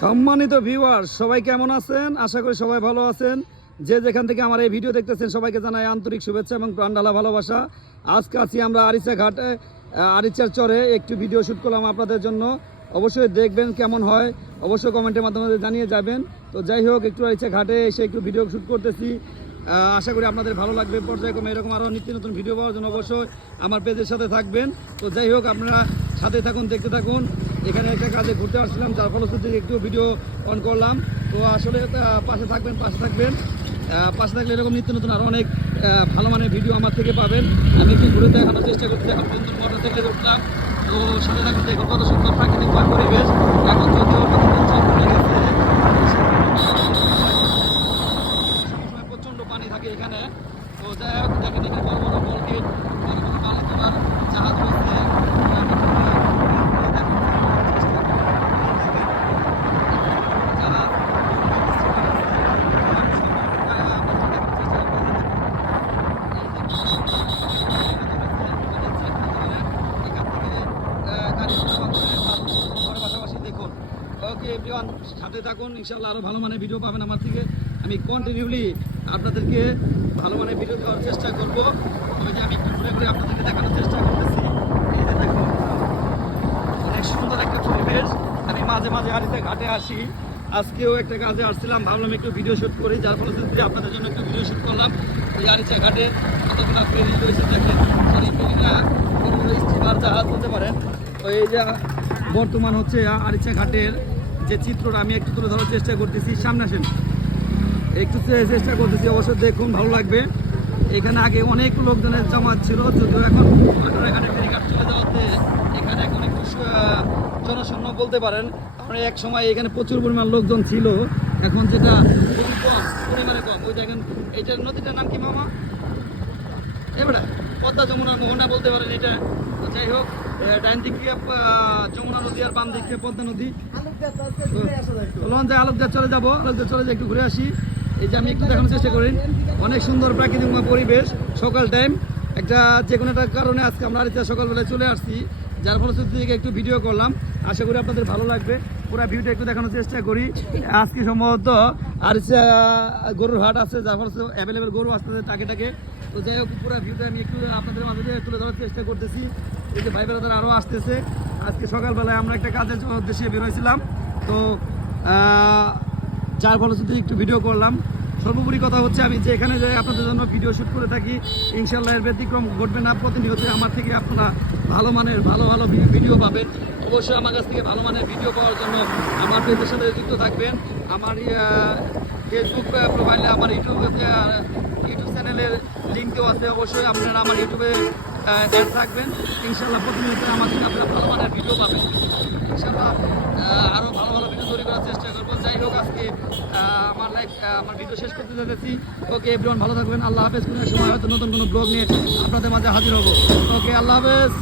সম্মানিত ভিউয়ার সবাই কেমন আছেন? আশা করি সবাই ভালো আছেন। যে যেখান থেকে আমার এই ভিডিও দেখতেছেন সবাইকে জানাই আন্তরিক শুভেচ্ছা এবং প্রাণঢালা ভালোবাসা। আজকে আছি আমরা আরিচা ঘাটে, আরিচার চরে একটু ভিডিও শ্যুট করলাম আপনাদের জন্য। অবশ্যই দেখবেন কেমন হয়, অবশ্যই কমেন্টের মাধ্যমে জানিয়ে যাবেন। তো যাই হোক, একটু আরিচা ঘাটে এসে একটু ভিডিও শ্যুট করতেছি। আশা করি আপনাদের ভালো লাগবে। পর্যায়ক্রমে এরকম আরও নিত্য নতুন ভিডিও পাওয়ার জন্য অবশ্যই আমার পেজের সাথে থাকবেন। তো যাই হোক, আপনারা সাথে থাকুন, দেখতে থাকুন। এখানে একটা কাজে ঘুরতে আসছিলাম, যার ফলশ্রুতিতে একটু ভিডিও অন করলাম। তো আসলে পাশে থাকবেন পাশে থাকলে এরকম নিত্য নতুন আরও অনেক ভালো মানের ভিডিও আমার থেকে পাবেন। আমি একটু ঘুরে দেখানোর চেষ্টা করছি। এখন সুন্দর মোটর থেকে উঠলাম। তো সাথে থাকুন, দেখুন কত সুন্দর প্রাকৃতিক পরিবেশ। এখন যদিও প্রচণ্ড পানি থাকে এখানে। তো যাই হোক, দেখেন এটা বড় বড় বলগেট, বড় বড় মাল তোমার জাহাজ রয়েছে। ওকে এভরিওয়ান, সাথে থাকুন, ইনশাআল্লাহ আরও ভালো মানের ভিডিও পাবেন আমার থেকে। আমি কন্টিনিউলি আপনাদেরকে ভালো মানের ভিডিও দেওয়ার চেষ্টা করবো। তবে যে আমি একটু ঘুরে ঘুরে আপনাদেরকে দেখানোর চেষ্টা করতেছি। এই যে দেখুন, অনেক সুন্দর একটা পরিবেশ। আমি মাঝে মাঝে আরিচা ঘাটে আসি। আজকেও একটা কাজে আসছিলাম, ভাবলাম একটু ভিডিও শ্যুট করি, যার ফলে আপনাদের জন্য একটু ভিডিও শ্যুট করলাম। এই আরিচা ঘাটে কতগুলো ফেরি রয়েছে দেখেন। এই ফেরিটা স্টিমার জাহাজ বলতে পারেন। তো এই যে বর্তমান হচ্ছে আরিচা ঘাটের যে চিত্রটা আমি একটু তুলে ধরার চেষ্টা করতেছি। সামনে আসেন, একটু চেষ্টা করতেছি, অবশ্যই দেখুন, ভালো লাগবে। এখানে আগে অনেক লোকজনের জমাত ছিল, যদিও এখন এখানে ফেরিঘাট চলে যাওয়াতে এখানে এখন একটু জনশূন্য বলতে পারেন। কারণ এক সময় এখানে প্রচুর পরিমাণ লোকজন ছিল, এখন যেটা কম পরিমাণে কম। ওই দেখেন, এইটার নদীটার নাম কি মামা? এবারে পদ্মা যমুনার মোহনা বলতে পারেন এটা। যাই হোক, ডাইন দিক থেকে যমুনা নদী আর বাম দিক থেকে পদ্মা নদী। লঞ্চে আলোকদার চলে যাবো, আলোকদার চলে যাই, একটু ঘুরে আসি। এই যে আমি একটু দেখানোর চেষ্টা করি, অনেক সুন্দর প্রাকৃতিক পরিবেশ। সকাল টাইম একটা যে কোনো একটা কারণে আজকে আমরা আরিচা সকালবেলায় চলে আসছি, যার ফলশ্রুতি থেকে একটু ভিডিও করলাম। আশা করি আপনাদের ভালো লাগবে। পুরো ভিডিওটা একটু দেখানোর চেষ্টা করি। আজকে সম্ভবত আরিচা গরুর হাট আছে, যার ফলে অ্যাভেলেবেল গরু আসতেছে টাকে। তো যাই হোক, পুরো ভিউটা আমি একটু আপনাদের মাঝে তুলে ধরার চেষ্টা করতেছি। এই যে ভাই বোনেরা আরও আসতেছে। আজকে সকালবেলায় আমরা একটা কাজের উদ্দেশ্যে বেরোয়ছিলাম, তো যার ফলশ্রুতি একটু ভিডিও করলাম। সর্বোপরি কথা হচ্ছে, আমি যে এখানে যে আপনাদের জন্য ভিডিও শ্যুট করে থাকি, ইনশাল্লাহ এর ব্যতিক্রম ঘটবে না। প্রতিনিয়ত আমার থেকে আপনারা ভালো মানের ভালো ভিডিও পাবেন। অবশ্যই আমার কাছ থেকে ভালো মানের ভিডিও পাওয়ার জন্য আমার পেজের সাথে যুক্ত থাকবেন। আমার ফেসবুক প্রোফাইলে, আমার ইউটিউব চ্যানেলের লিঙ্ক দেওয়া আছে। অবশ্যই আপনারা আমার ইউটিউবে অ্যাড রাখবেন। ইনশাল্লাহ প্রতিনিয়ত আমার থেকে আপনারা ভালো মানের ভিডিও পাবেন। ইনশাল্লাহ আরও ভালো ভিডিও তৈরি করার চেষ্টা করবো। যাই হোক, আজকে আমার ভিডিও শেষ করতে যাচ্ছি। ওকে এভরিওয়ান, ভালো থাকবেন। আল্লাহ হাফেজ। কোনো সময় হয়তো নতুন কোনো ব্লগ নিয়ে আপনাদের মাঝে হাজির হবো। ওকে, আল্লাহ হাফেজ।